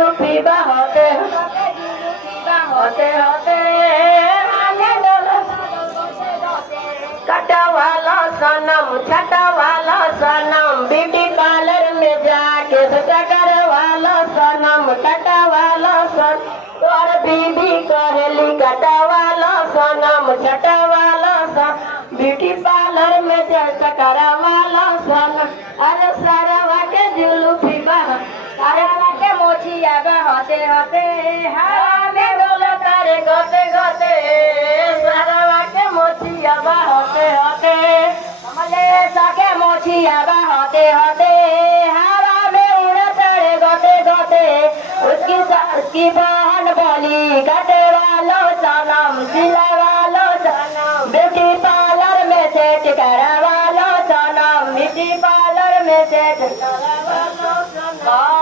जुल्फी होते होते होते कटा वाला सनम छटा वाला सनम ब्यूटी पार्लर में जाके चकर वाला सनम कटा वाला सन और बीबी कहली कटा वाला सनम छटा वाला सन ब्यूटी पार्लर में चकर वाला सनम अरे सरवा के जुल्फी सरवा के मोचिया होते होते हवा में डोला तारे गोते गोते सरवा के मोचिया होते होते सके मोचिया होते होते हवा में उड़ा तारे गोते गोते उसकी बहन बोली कटे वालो सनम सिला वालो सनम ब्यूटी पार्लर में सेट करा वालो सनम ब्यूटी पार्लर में सेट करा वालो सनम